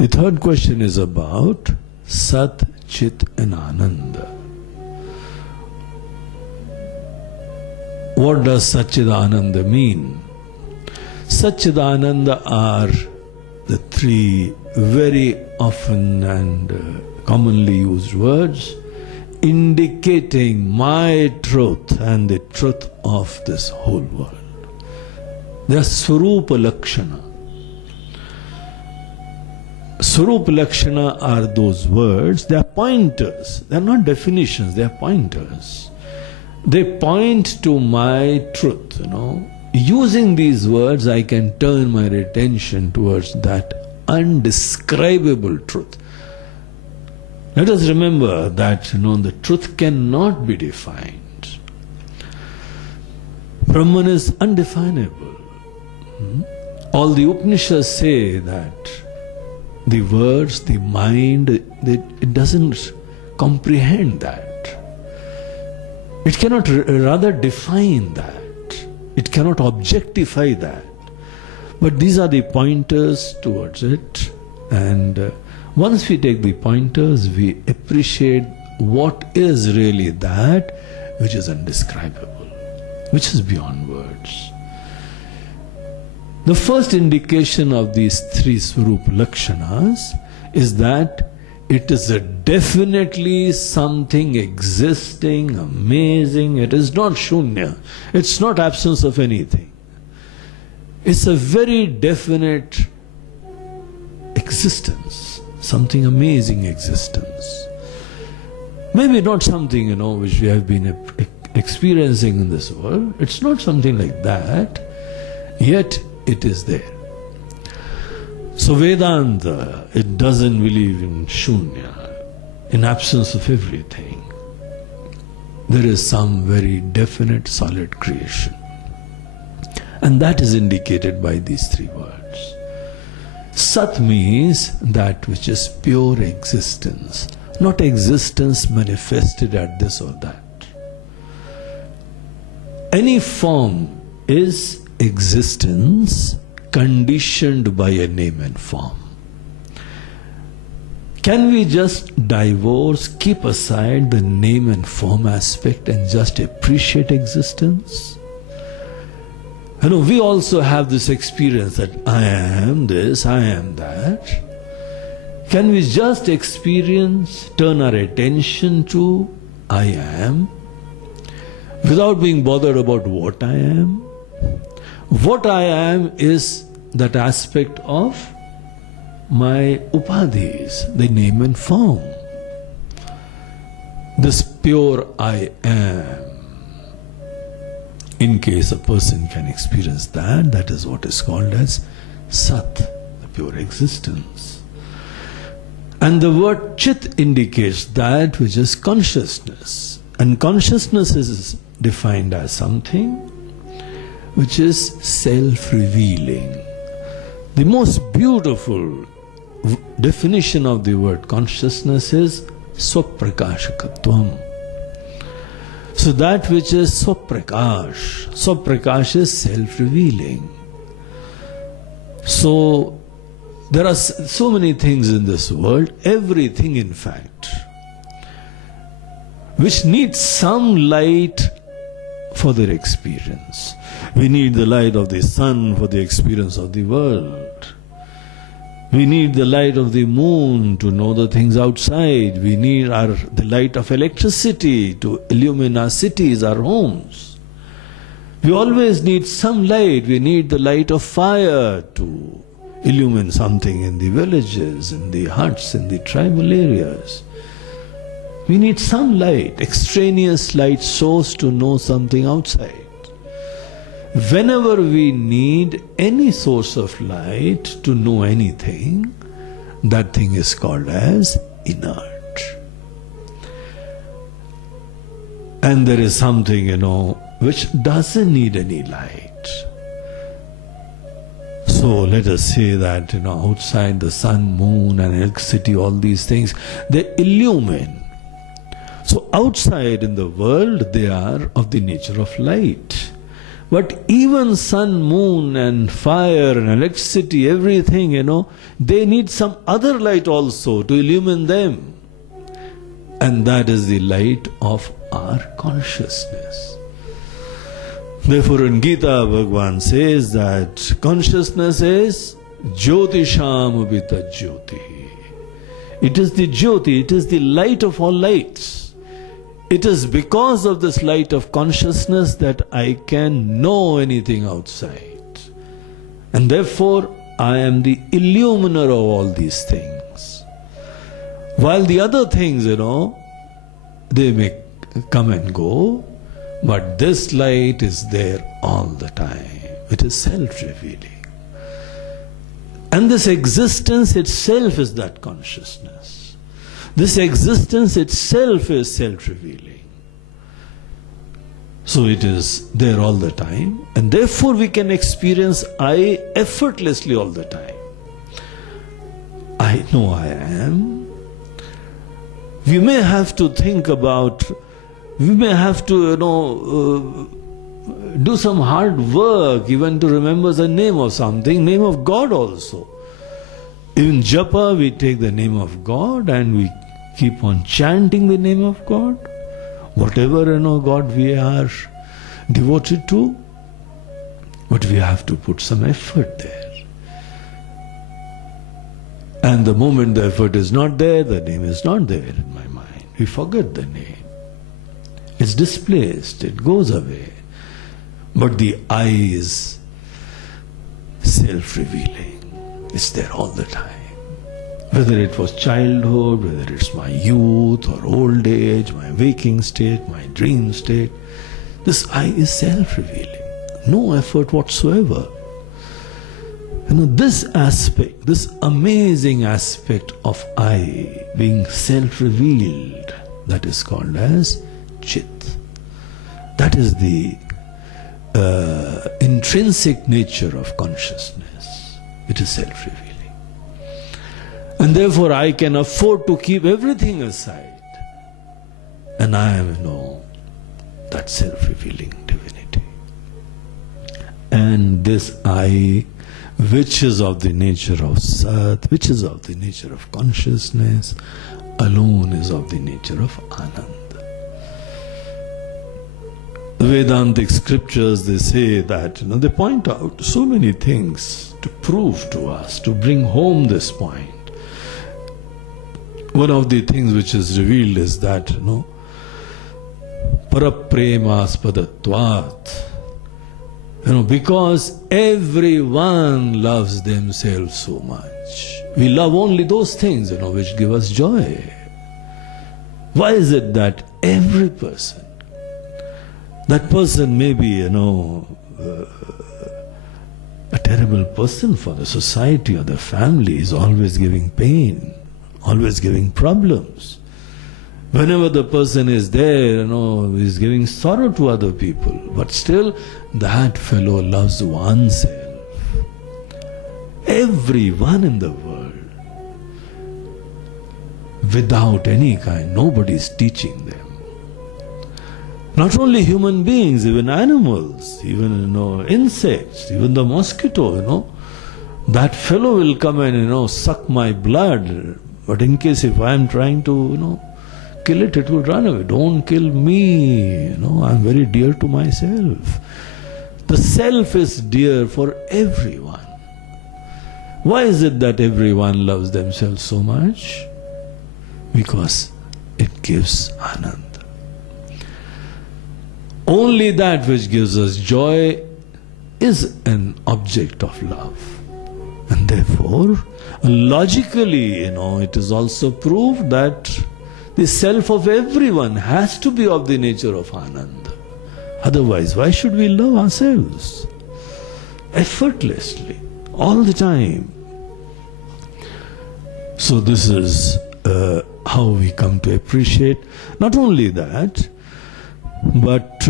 The third question is about Sat, Chit and Ananda. What does Satchitananda mean? Satchitananda are the three very often and commonly used words indicating my truth and the truth of this whole world. They are Swarupa Lakshana. Swarupa Lakshana are those words, they are pointers. They are not definitions, they are pointers. They point to my truth, Using these words, I can turn my attention towards that undescribable truth. Let us remember that, the truth cannot be defined. Brahman is undefinable. All the Upanishads say that the words, the mind, it doesn't comprehend that. It cannot rather define that. It cannot objectify that. But these are the pointers towards it. And once we take the pointers, we appreciate what is really that which is undescribable, which is beyond words. The first indication of these three Swarupa Lakshanas is that it is definitely something existing, amazing. It is not shunya. It's not absence of anything. It's a very definite existence, something amazing existence. Maybe not something, which we have been experiencing in this world. It's not something like that, yet it is there. So Vedanta, it doesn't believe in shunya, in absence of everything. There is some very definite, solid creation. And that is indicated by these three words. Sat means that which is pure existence, not existence manifested at this or that. Any form is existence conditioned by a name and form. Can we just divorce, keep aside the name and form aspect and just appreciate existence? We also have this experience that I am this, I am that. Can we just experience, turn our attention to I am, without being bothered about what I am? What I am is that aspect of my upadhis, the name and form. This pure I am. In case a person can experience that, that is what is called as Sat, the pure existence. And the word Chit indicates that which is consciousness. And consciousness is defined as something which is self-revealing. The most beautiful definition of the word consciousness is swaprakashakatvam. So that which is swaprakash, swaprakash is self-revealing. So there are so many things in this world, everything in fact, which needs some light for their experience. We need the light of the sun for the experience of the world. We need the light of the moon to know the things outside. We need the light of electricity to illumine our cities, our homes. We always need some light. We need the light of fire to illumine something in the villages, in the huts, in the tribal areas. We need some light, extraneous light source to know something outside. Whenever we need any source of light to know anything, that thing is called as inert. And there is something, which doesn't need any light. So let us say that, outside the sun, moon and electricity, all these things, they illumine. So outside in the world, they are of the nature of light. But even sun, moon and fire and electricity, everything, they need some other light also to illumine them. And that is the light of our consciousness. Therefore in Gita, Bhagavan says that consciousness is Jyotisham Abhita Jyoti. It is the Jyoti, it is the light of all lights. It is because of this light of consciousness that I can know anything outside. And therefore, I am the illuminer of all these things. While the other things, they may come and go, but this light is there all the time. It is self-revealing. And this existence itself is that consciousness. This existence itself is self-revealing. So it is there all the time, and therefore we can experience I effortlessly all the time. I know I am. We may have to think about, we may have to, do some hard work even to remember the name of something, name of God also. In japa we take the name of God and we keep on chanting the name of God. Whatever God we are devoted to, but we have to put some effort there. And the moment the effort is not there, the name is not there in my mind. We forget the name. It's displaced, it goes away. But the I is self-revealing. It's there all the time. Whether it was childhood, whether it's my youth or old age, my waking state, my dream state, this I is self-revealing. No effort whatsoever. This aspect, this amazing aspect of I being self-revealed, that is called as Chit. That is the intrinsic nature of consciousness. It is self-revealing. And therefore I can afford to keep everything aside. And I am, that self-revealing divinity. And this I, which is of the nature of Sat, which is of the nature of consciousness, alone is of the nature of Anand. The Vedantic scriptures, they say that, they point out so many things to prove to us, to bring home this point. One of the things which is revealed is that, Parapremaspadattvat. Because everyone loves themselves so much. We love only those things, which give us joy. Why is it that every person, that person may be, a terrible person for the society or the family, is always giving pain, always giving problems. Whenever the person is there, is giving sorrow to other people. But still, that fellow loves oneself. Everyone in the world, without any kind, nobody is teaching them. Not only human beings, even animals, even insects, even the mosquito, that fellow will come and suck my blood. But in case if I am trying to kill it, it will run away. Don't kill me. I am very dear to myself. The self is dear for everyone. Why is it that everyone loves themselves so much? Because it gives Anand. Only that which gives us joy is an object of love. And therefore, logically, it is also proved that the self of everyone has to be of the nature of Anand. Otherwise, why should we love ourselves? Effortlessly, all the time. So this is how we come to appreciate not only that, but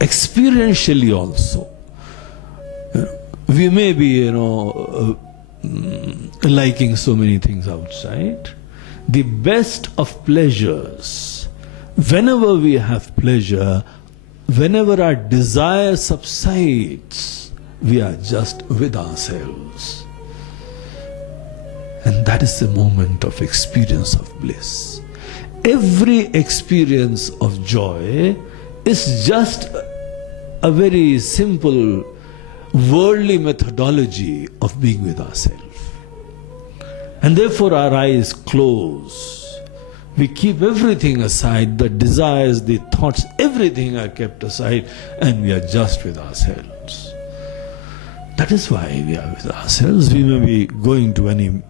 experientially also. We may be, liking so many things outside. the best of pleasures. Whenever we have pleasure, whenever our desire subsides, we are just with ourselves. And that is the moment of experience of bliss. Every experience of joy is just a very simple worldly methodology of being with ourselves. And therefore our eyes close. We keep everything aside, the desires, the thoughts, everything are kept aside, and we are just with ourselves. That is why we are with ourselves. We may be going to any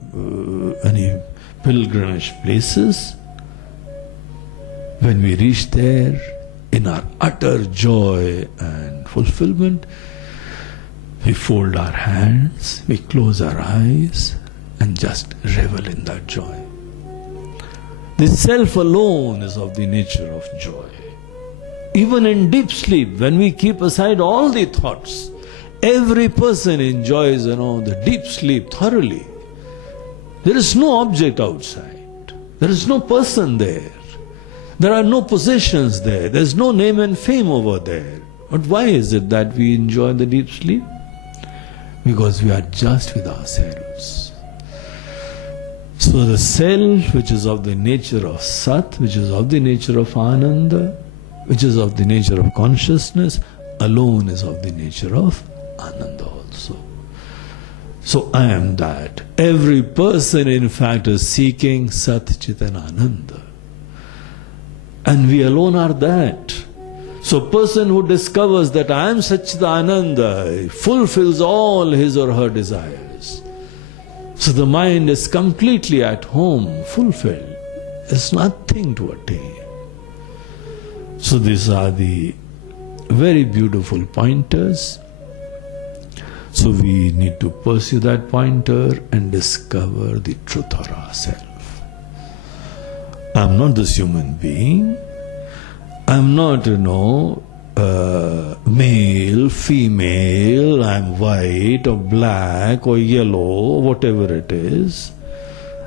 pilgrimage places. When we reach there, in our utter joy and fulfillment, we fold our hands, we close our eyes, and just revel in that joy. The self alone is of the nature of joy. Even in deep sleep, when we keep aside all the thoughts, every person enjoys, the deep sleep thoroughly. There is no object outside. There is no person there. There are no possessions there. There is no name and fame over there. But why is it that we enjoy the deep sleep? Because we are just with ourselves. So the self, which is of the nature of Sat, which is of the nature of Ananda, which is of the nature of consciousness, alone is of the nature of Ananda also. So I am that. Every person in fact is seeking satchitananda. And we alone are that. So a person who discovers that I am Satchitananda fulfills all his or her desires. So the mind is completely at home, fulfilled. There's nothing to attain. So these are the very beautiful pointers. So we need to pursue that pointer and discover the truth of ourselves. I'm not this human being. I'm not, male, female, I'm white or black or yellow, whatever it is.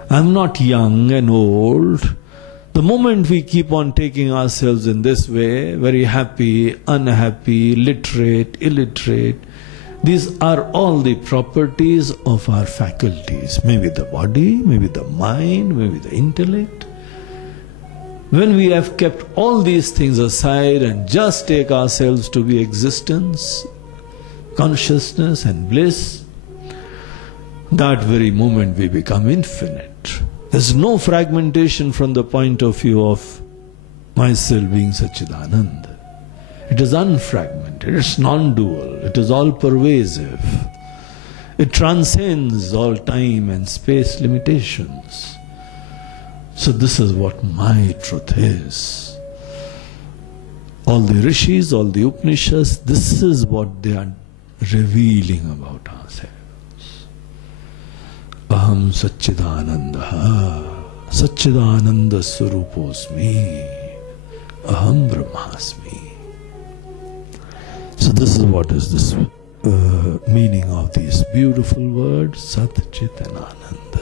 I'm not young and old. The moment we keep on taking ourselves in this way, very happy, unhappy, literate, illiterate, these are all the properties of our faculties. Maybe the body, maybe the mind, maybe the intellect. When we have kept all these things aside and just take ourselves to be existence, consciousness and bliss, that very moment we become infinite. There's no fragmentation from the point of view of myself being Satchitananda. It is unfragmented, it's non-dual, it is all-pervasive. It transcends all time and space limitations. So this is what my truth is. All the rishis, all the Upanishads, this is what they are revealing about ourselves. Aham Satchitananda, Satchitananda Swaruposmi, Aham Brahmasmi. So this is what is this meaning of these beautiful words, Sat Chit and Ananda.